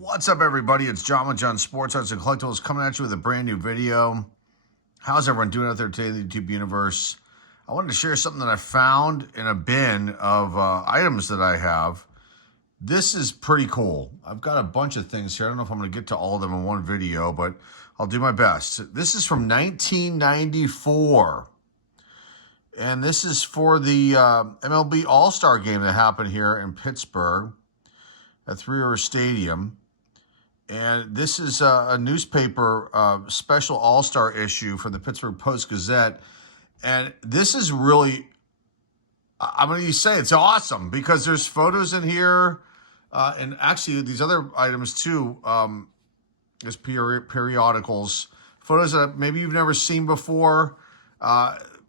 What's up, everybody? It's John with John Sports Arts and Collectibles coming at you with a brand new video. How's everyone doing out there today in the YouTube universe? I wanted to share something that I found in a bin of items that I have. This is pretty cool. I've got a bunch of things here. I don't know if I'm going to get to all of them in one video, but I'll do my best. This is from 1994. And this is for the MLB All-Star game that happened here in Pittsburgh at Three River Stadium. And this is a newspaper special All-Star issue for the Pittsburgh Post-Gazette. And this is really, I'm going to say it's awesome because there's photos in here. And actually these other items too, there's periodicals, photos that maybe you've never seen before.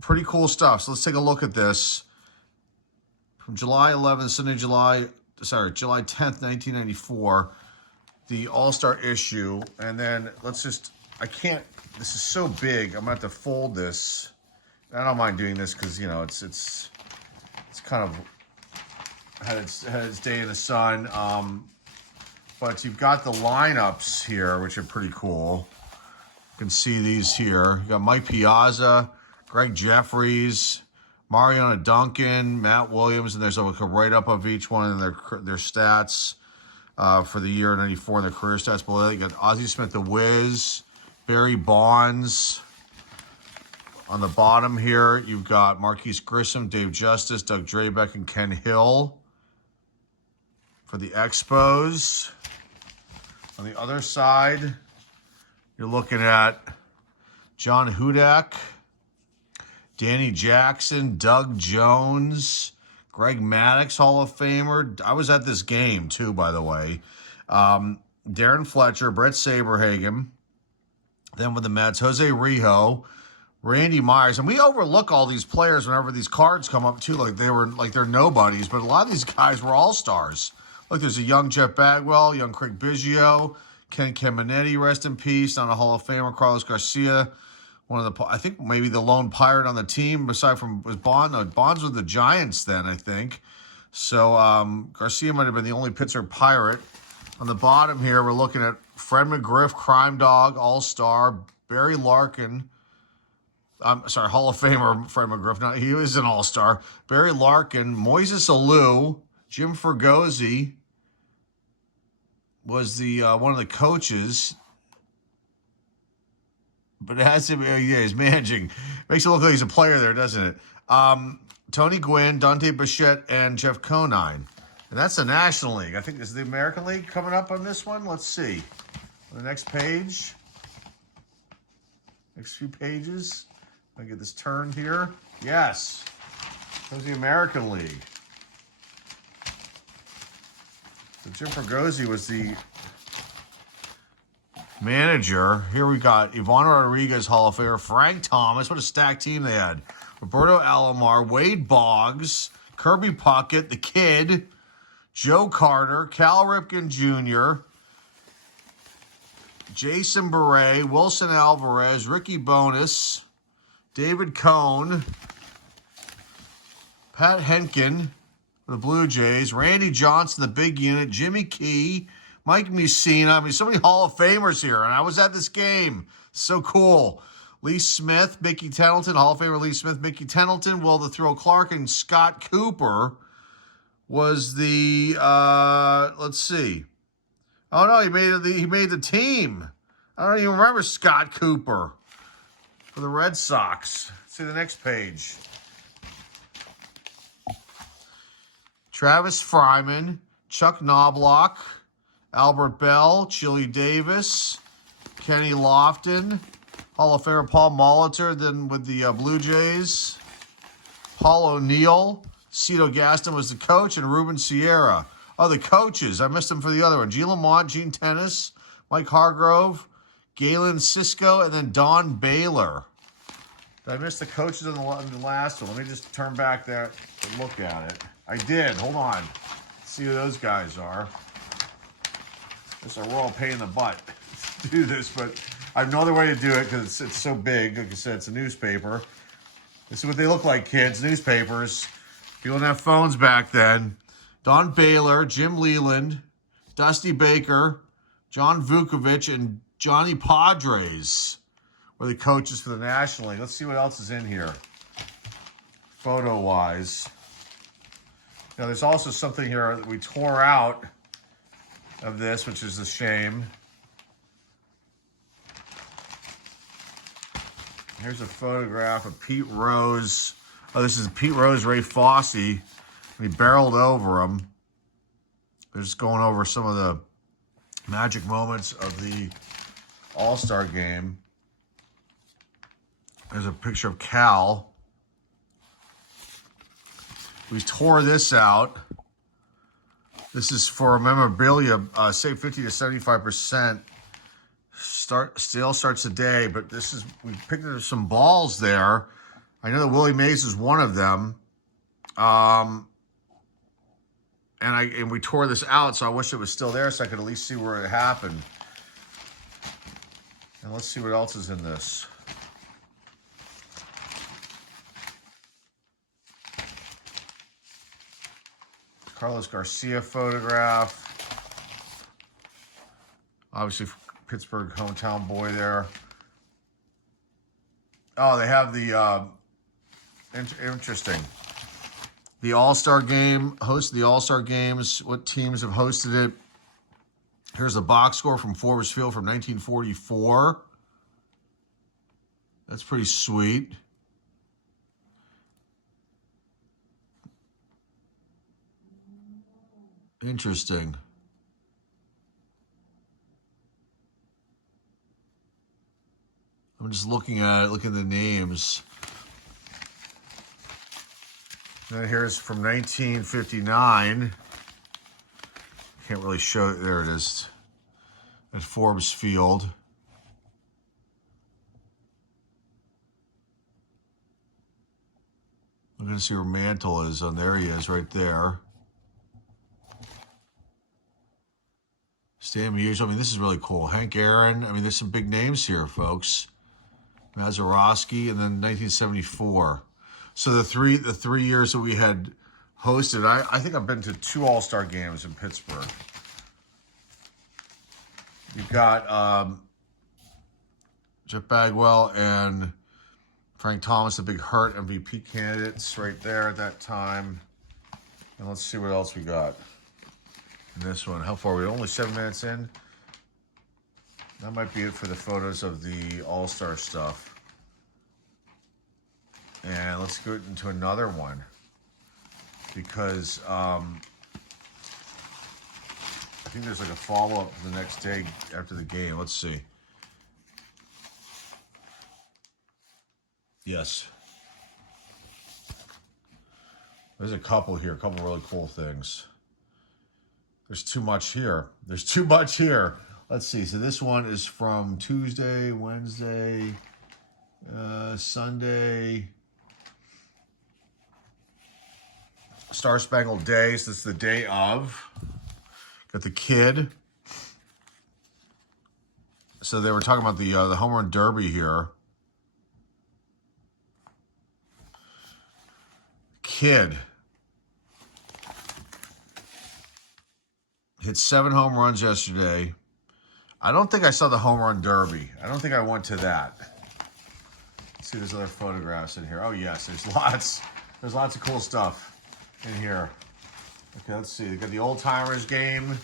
Pretty cool stuff. So let's take a look at this. From July 11th, July 10th, 1994. The All-Star issue, and then let's just, this is so big, I'm gonna have to fold this. I don't mind doing this because, you know, it's kind of had its day in the sun. But you've got the lineups here, which are pretty cool. You can see these here. You got Mike Piazza, Greg Jeffries, Mariana Duncan, Matt Williams, and there's like a write-up of each one and their stats. For the year 94 and their career stats below that. You got Ozzie Smith, the Wiz, Barry Bonds. On the bottom here, you've got Marquise Grissom, Dave Justice, Doug Drabeck, and Ken Hill for the Expos. On the other side, you're looking at John Hudak, Danny Jackson, Doug Jones, Greg Maddux, Hall of Famer. I was at this game, too, by the way. Darren Fletcher, Brett Saberhagen. Then with the Mets, Jose Rijo, Randy Myers. And we overlook all these players whenever these cards come up, too, like they're nobodies. But a lot of these guys were all-stars. Look, there's a young Jeff Bagwell, young Craig Biggio, Ken Caminiti, rest in peace, not a Hall of Famer, Carlos Garcia. One of the, I think maybe the lone pirate on the team, aside from, was Bond. No, Bonds with the Giants then, I think. So Garcia might have been the only Pittsburgh Pirate. On the bottom here, we're looking at Fred McGriff, Crime Dog, All-Star, Barry Larkin. I'm sorry, Hall of Famer Fred McGriff. He was an All-Star. Barry Larkin, Moises Alou, Jim Fergozzi was the one of the coaches. But it has to be, yeah, he's managing. Makes it look like he's a player there, doesn't it? Tony Gwynn, Dante Bichette, and Jeff Conine. And that's the National League. I think this is the American League coming up on this one. Let's see. On the next page. Next few pages. I'll get this turned here. Yes. There's the American League. So Jim Fergozzi was the manager. Here we got Ivan Rodriguez, Hall of Famer, Frank Thomas. What a stacked team they had. Roberto Alomar, Wade Boggs, Kirby Puckett, the Kid, Joe Carter, Cal Ripken Jr., Jason Beret, Wilson Alvarez, Ricky Bonas, David Cohn, Pat Henkin for the Blue Jays, Randy Johnson, the Big Unit, Jimmy Key, Mike Mussina. I mean, so many Hall of Famers here, and I was at this game. So cool. Lee Smith, Mickey Tettleton, Hall of Famer Lee Smith, Mickey Tettleton, Will the Thrill Clark, and Scott Cooper was the, let's see. Oh, no, he made the team. I don't even remember Scott Cooper for the Red Sox. Let's see the next page. Travis Fryman, Chuck Knobloch, Albert Bell, Chili Davis, Kenny Lofton, Hall of Famer Paul Molitor, then with the Blue Jays, Paul O'Neill, Cito Gaston was the coach, and Ruben Sierra. Oh, the coaches. I missed them for the other one. G. Lamont, Gene Tennis, Mike Hargrove, Galen Cisco, and then Don Baylor. Did I miss the coaches in the last one? Let me just turn back there and look at it. I did. Hold on. Let's see who those guys are. We're all pain in the butt to do this, but I have no other way to do it because it's so big. Like I said, it's a newspaper. This is what they look like, kids. Newspapers. People didn't have phones back then. Don Baylor, Jim Leland, Dusty Baker, John Vukovic and Johnny Padres were the coaches for the National League. Let's see what else is in here, photo-wise. Now, there's also something here that we tore out of this, which is a shame. Here's a photograph of Pete Rose. Oh, this is Pete Rose, Ray Fosse. He barreled over him. They're just going over some of the magic moments of the All-Star game. There's a picture of Cal. We tore this out. This is for memorabilia. Save 50 to 75%. Sale starts today, but we picked up some balls there. I know that Willie Mays is one of them. And we tore this out, so I wish it was still there so I could at least see where it happened. And let's see what else is in this. Carlos Garcia photograph. Obviously, Pittsburgh hometown boy there. Oh, they have the interesting. The All-Star game, host the All-Star games. What teams have hosted it? Here's the box score from Forbes Field from 1944. That's pretty sweet. Interesting. I'm just looking at it, looking at the names. And here's from 1959. Can't really show it. There it is. At Forbes Field. I'm going to see where Mantle is. Oh, there he is, right there. Stan Musial. I mean, this is really cool. Hank Aaron. I mean, there's some big names here, folks. Mazeroski, and then 1974. So the three years that we had hosted, I think I've been to 2 All-Star games in Pittsburgh. You've got Jeff Bagwell and Frank Thomas, the big Hurt MVP candidates right there at that time. And let's see what else we got in this one. How far are we? Only 7 minutes in. That might be it for the photos of the All-Star stuff. And let's go into another one. Because I think there's like a follow-up the next day after the game. Let's see. Yes. There's a couple here. A couple really cool things. There's too much here. There's too much here. Let's see. So this one is from Tuesday, Wednesday, Sunday. Star Spangled Day. So this is the day of. Got the kid. So they were talking about the home run derby here. Kid hit 7 home runs yesterday. I don't think I saw the home run derby. I don't think I went to that. Let's see, there's other photographs in here. Oh yes, there's lots. There's lots of cool stuff in here. Okay, let's see. They got the old timers game.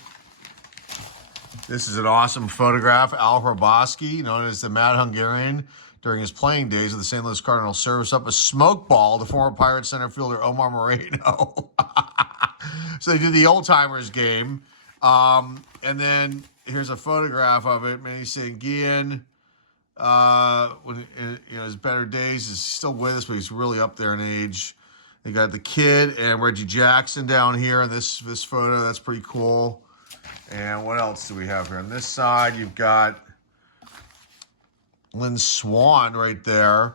This is an awesome photograph. Al Hraboski, known as the Mad Hungarian, during his playing days with the St. Louis Cardinals, serves up a smoke ball to former Pirates center fielder Omar Moreno. So they did the old timers game. And then here's a photograph of it. Manny Sanguian, when his better days, is still with us, but he's really up there in age. They got the kid and Reggie Jackson down here in this photo. That's pretty cool. And what else do we have here? On this side, you've got Lynn Swan right there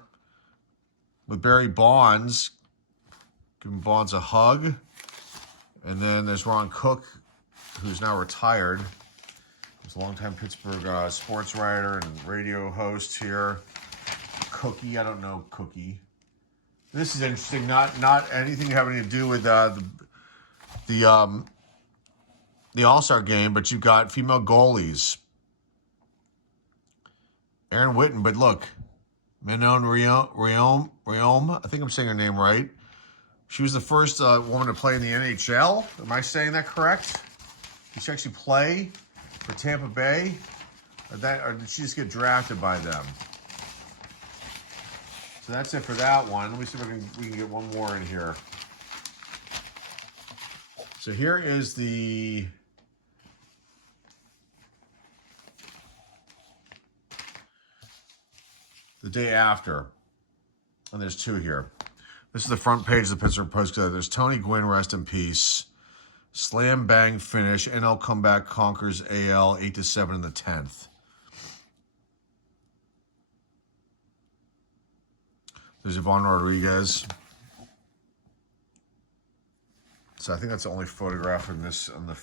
with Barry Bonds, giving Bonds a hug. And then there's Ron Cook, who's now retired. He's a longtime Pittsburgh sports writer and radio host here. Cookie, I don't know Cookie. This is interesting. Not anything having to do with the All-Star game, but you've got female goalies. Aaron Witten, but look, Manon Riom, I think I'm saying her name right. She was the first woman to play in the NHL. Am I saying that correct? Did she actually play for Tampa Bay? Or did she just get drafted by them? So that's it for that one. Let me see if we can get one more in here. So here is the day after. And there's two here. This is the front page of the Pittsburgh Post-Gazette. There's Tony Gwynn, rest in peace. Slam bang finish. NL comeback conquers AL 8-7 in the 10th. There's Ivan Rodriguez. So I think that's the only photograph in this on the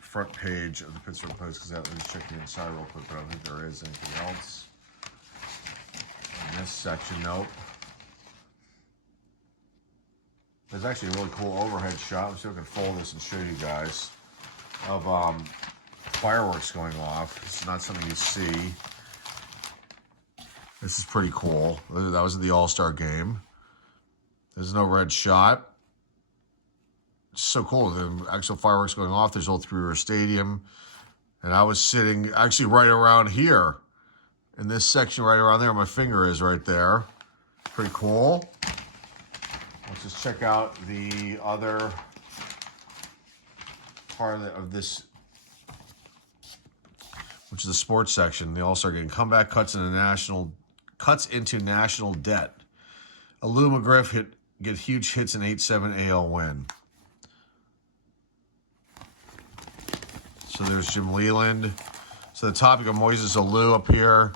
front page of the Pittsburgh Post-Gazette. Let me check the inside real quick, but I don't think there is anything else. In this section, nope. There's actually a really cool overhead shot. Let's see if I can fold this and show you guys of fireworks going off. It's not something you see. This is pretty cool. That was at the All-Star game. There's no red shot. It's so cool. The actual fireworks going off. There's Old Three River Stadium. And I was sitting actually right around here. In this section right around there. My finger is right there. Pretty cool. Let's just check out the other part of this, which is the sports section. The All-Star game. Comeback cuts into national debt. Lou McGriff get huge hits in 8-7 AL win. So there's Jim Leland. So the topic of Moises Alou up here.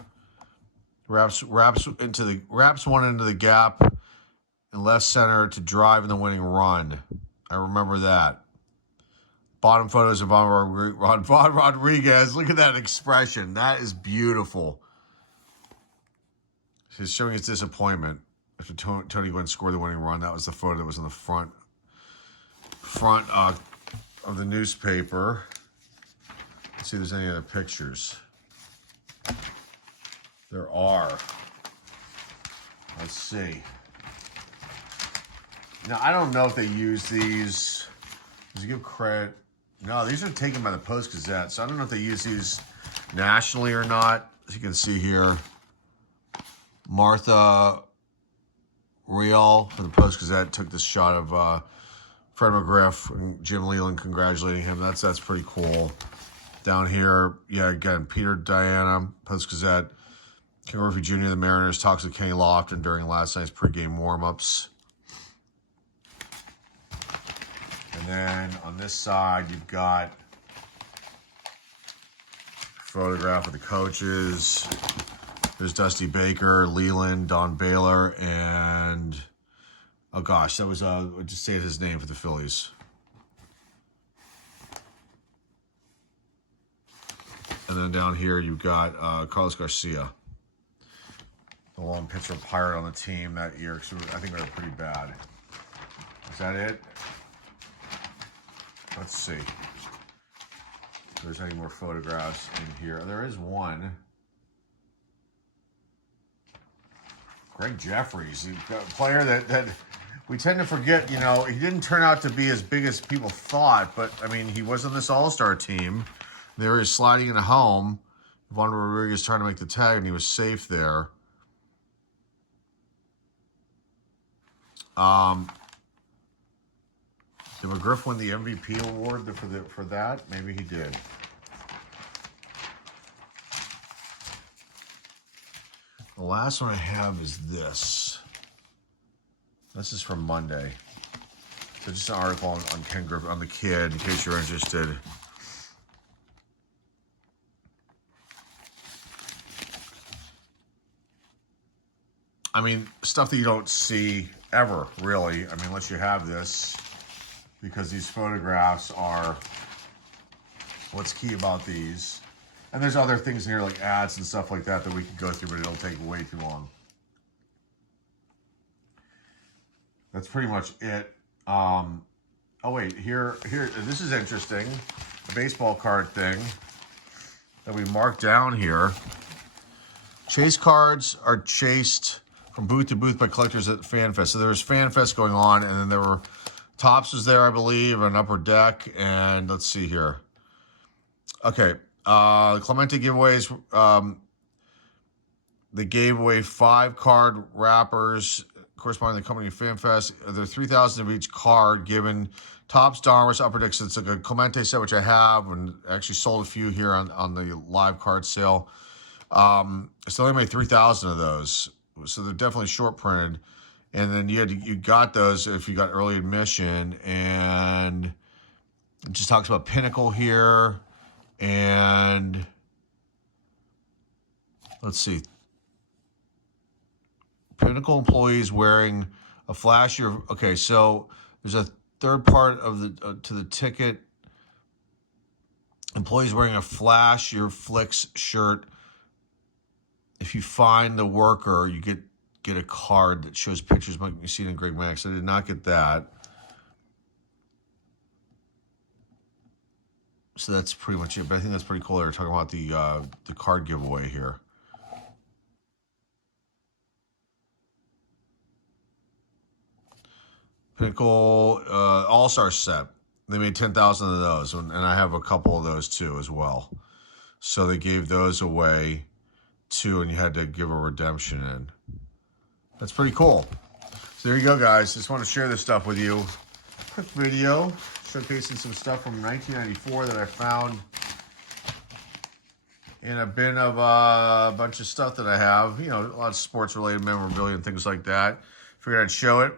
Wraps one into the gap in left center to drive in the winning run. I remember that. Bottom photos of Ivan Rodriguez. Look at that expression. That is beautiful. He's showing his disappointment after Tony Gwynn scored the winning run. That was the photo that was on the front of the newspaper. Let's see if there's any other pictures. There are. Let's see. Now, I don't know if they use these. Does it give credit? No, these are taken by the Post-Gazette, so I don't know if they use these nationally or not. As you can see here, Martha Real from the Post-Gazette took this shot of Fred McGriff and Jim Leland congratulating him. That's pretty cool. Down here, yeah, again, Peter Diana, Post-Gazette. Ken Griffey Jr., the Mariners, talks with Kenny Lofton during last night's pregame warm-ups. And then on this side, you've got a photograph of the coaches. There's Dusty Baker, Leland, Don Baylor, and, oh gosh, that was, just say his name for the Phillies. And then down here, you've got Carlos Garcia, the lone pitcher pirate on the team that year. So I think they were pretty bad. Is that it? Let's see if there's any more photographs in here. There is one. Greg Jeffries, a player that we tend to forget, you know, he didn't turn out to be as big as people thought, but, I mean, he was on this All-Star team. They were sliding into home. Ivan Rodriguez trying to make the tag, and he was safe there. Did McGriff win the MVP award for that? Maybe he did. The last one I have is this. This is from Monday. So just an article on Ken Griffey, on the kid, in case you're interested. I mean, stuff that you don't see ever, really. I mean, unless you have this, because these photographs are what's key about these. And there's other things in here like ads and stuff like that we could go through, but it'll take way too long. That's pretty much it. Oh wait, here, this is interesting. A baseball card thing that we marked down here. Chase cards are chased from booth to booth by collectors at FanFest. So there was FanFest going on, and then there were Topps was there, I believe, and Upper Deck, and let's see here. Okay, Clemente giveaways. They gave away 5 card wrappers corresponding to the company FanFest. There are 3,000 of each card given. Topps, Darwin's, Upper Deck. So it's like a Clemente set, which I have, and actually sold a few here on the live card sale. So they only made 3,000 of those. So they're definitely short printed. And then you got those if you got early admission. And it just talks about Pinnacle here. And let's see. Pinnacle employees wearing a flasher. Okay, so there's a third part of the to the ticket. Employees wearing a Flash Your Flicks shirt. If you find the worker, you get a card that shows pictures like you see in Greg Max. I did not get that. So that's pretty much it. But I think that's pretty cool. They're talking about the card giveaway here. Pinnacle All-Star set. They made 10,000 of those, and I have a couple of those too as well. So they gave those away too, and you had to give a redemption in. That's pretty cool. So there you go, guys. Just want to share this stuff with you. Quick video showcasing some stuff from 1994 that I found in a bin of a bunch of stuff that I have. You know, a lot of sports-related memorabilia and things like that. Figured I'd show it.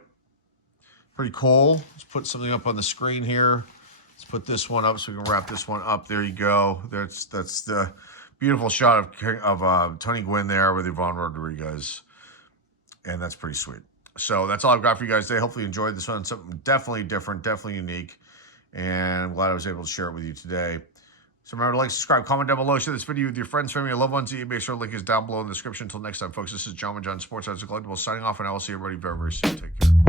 Pretty cool. Let's put something up on the screen here. Let's put this one up so we can wrap this one up. There you go. That's the beautiful shot of Tony Gwynn there with Yvonne Rodriguez. And that's pretty sweet. So that's all I've got for you guys today. Hopefully you enjoyed this one. Something definitely different, definitely unique. And I'm glad I was able to share it with you today. So remember to like, subscribe, comment down below, share this video with your friends, family, and loved ones. The eBay store link is down below in the description. Until next time, folks, this is John Sports Arts and Collectibles signing off, and I will see everybody very, very soon. Take care.